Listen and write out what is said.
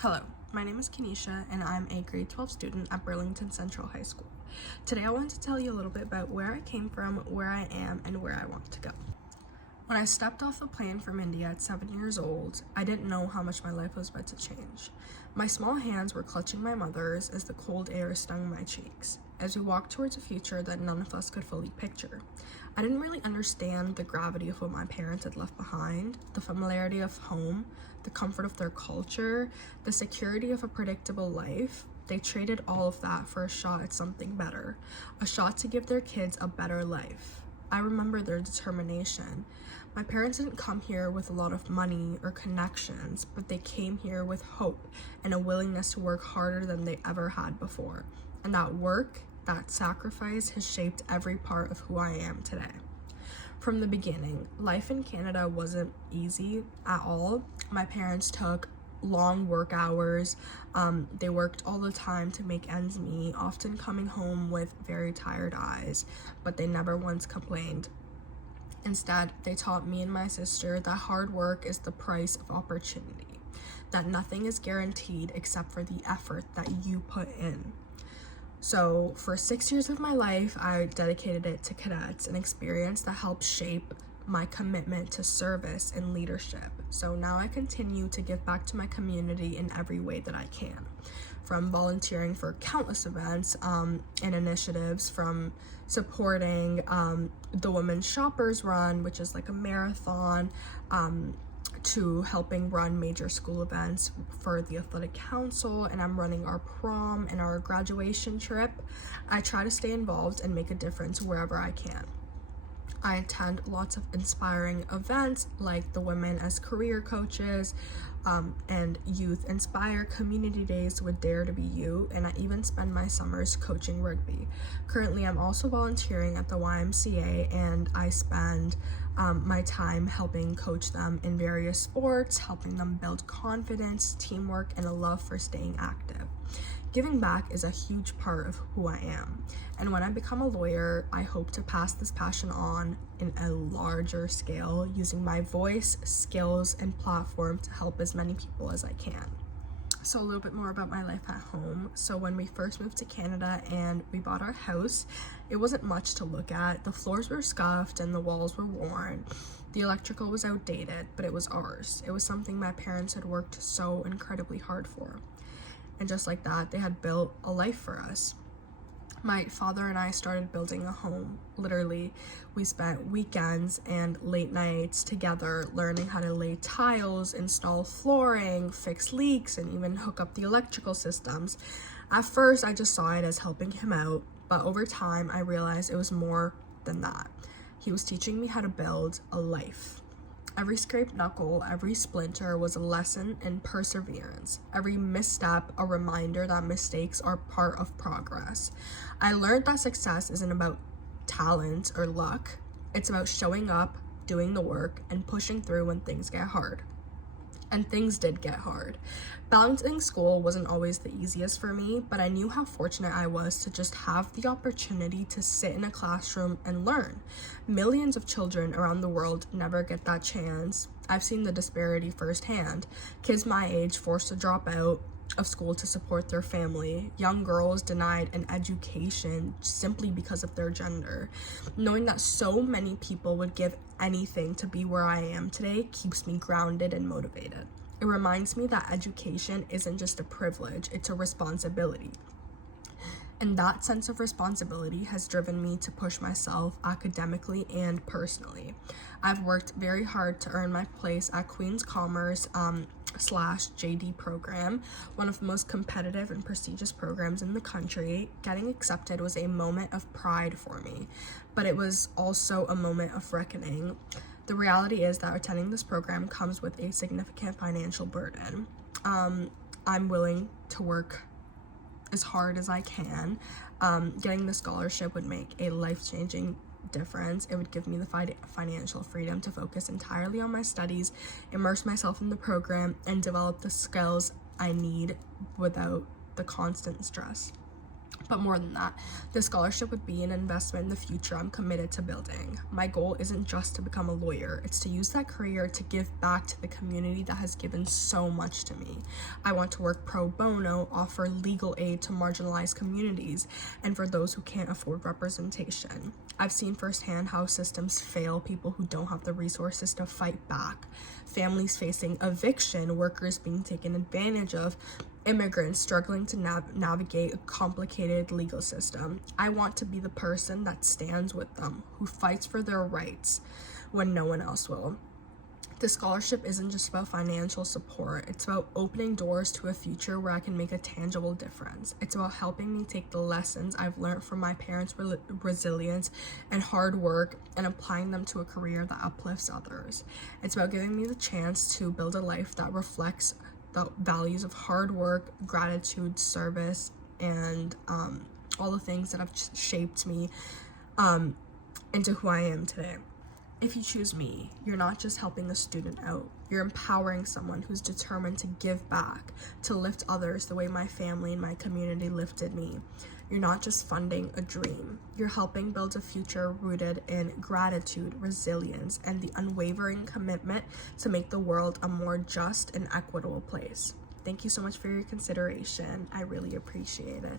Hello, my name is Kenisha and I'm a grade 12 student at Burlington Central High School. Today I want to tell you a little bit about where I came from, where I am, and where I want to go. When I stepped off the plane from India at 7 years old, I didn't know how much my life was about to change. My small hands were clutching my mother's as the cold air stung my cheeks, as we walked towards a future that none of us could fully picture. I didn't really understand the gravity of what my parents had left behind, the familiarity of home, the comfort of their culture, the security of a predictable life. They traded all of that for a shot at something better, a shot to give their kids a better life. I remember their determination. My parents didn't come here with a lot of money or connections, but they came here with hope and a willingness to work harder than they ever had before. And that work, that sacrifice has shaped every part of who I am today. From the beginning, life in Canada wasn't easy at all. My parents took long work hours. They worked all the time to make ends meet, often coming home with very tired eyes, but they never once complained. Instead, they taught me and my sister that hard work is the price of opportunity, that nothing is guaranteed except for the effort that you put in. So for 6 years of my life, I dedicated it to cadets, an experience that helped shape my commitment to service and leadership. So now I continue to give back to my community in every way that I can, from volunteering for countless events and initiatives, from supporting the Women's Shoppers Run, which is like a marathon, to helping run major school events for the athletic council, and I'm running our prom and our graduation trip. I try to stay involved and make a difference wherever I can. I attend lots of inspiring events like the Women as Career Coaches and Youth Inspire community days with Dare to Be You, and I even spend my summers coaching rugby. Currently, I'm also volunteering at the YMCA, and I spend my time helping coach them in various sports, helping them build confidence, teamwork, and a love for staying active. Giving back is a huge part of who I am, and when I become a lawyer, I hope to pass this passion on in a larger scale, using my voice, skills, and platform to help as many people as I can. So a little bit more about my life at home. So when we first moved to Canada and we bought our house, it wasn't much to look at. The floors were scuffed and the walls were worn. The electrical was outdated, but it was ours. It was something my parents had worked so incredibly hard for. And just like that, they had built a life for us. My father and I started building a home. Literally, we spent weekends and late nights together learning how to lay tiles, install flooring, fix leaks, and even hook up the electrical systems. At first, I just saw it as helping him out, but over time, I realized it was more than that. He was teaching me how to build a life. Every scraped knuckle, every splinter was a lesson in perseverance. Every misstep, a reminder that mistakes are part of progress. I learned that success isn't about talent or luck. It's about showing up, doing the work, and pushing through when things get hard. And things did get hard. Balancing school wasn't always the easiest for me, but I knew how fortunate I was to just have the opportunity to sit in a classroom and learn. Millions of children around the world never get that chance. I've seen the disparity firsthand. Kids my age forced to drop out of school to support their family, young girls denied an education simply because of their gender. Knowing that so many people would give anything to be where I am today keeps me grounded and motivated. It reminds me that education isn't just a privilege, it's a responsibility. And that sense of responsibility has driven me to push myself academically and personally. I've worked very hard to earn my place at Queen's Commerce / JD program, one of the most competitive and prestigious programs in the country. Getting accepted was a moment of pride for me, but it was also a moment of reckoning. The reality is that attending this program comes with a significant financial burden. I'm willing to work as hard as I can. Getting the scholarship would make a life-changing difference. It would give me the financial freedom to focus entirely on my studies, immerse myself in the program, and develop the skills I need without the constant stress. But more than that, the scholarship would be an investment in the future I'm committed to building. My goal isn't just to become a lawyer, it's to use that career to give back to the community that has given so much to me. I want to work pro bono, offer legal aid to marginalized communities, and for those who can't afford representation. I've seen firsthand how systems fail people who don't have the resources to fight back. Families facing eviction, workers being taken advantage of, immigrants struggling to navigate a complicated legal system. I want to be the person that stands with them, who fights for their rights when no one else will. The scholarship isn't just about financial support, it's about opening doors to a future where I can make a tangible difference. It's about helping me take the lessons I've learned from my parents' resilience and hard work and applying them to a career that uplifts others. It's about giving me the chance to build a life that reflects the values of hard work, gratitude, service, and all the things that have shaped me into who I am today. If you choose me, you're not just helping a student out, you're empowering someone who's determined to give back, to lift others the way my family and my community lifted me. You're not just funding a dream, you're helping build a future rooted in gratitude, resilience, and the unwavering commitment to make the world a more just and equitable place. Thank you so much for your consideration. I really appreciate it.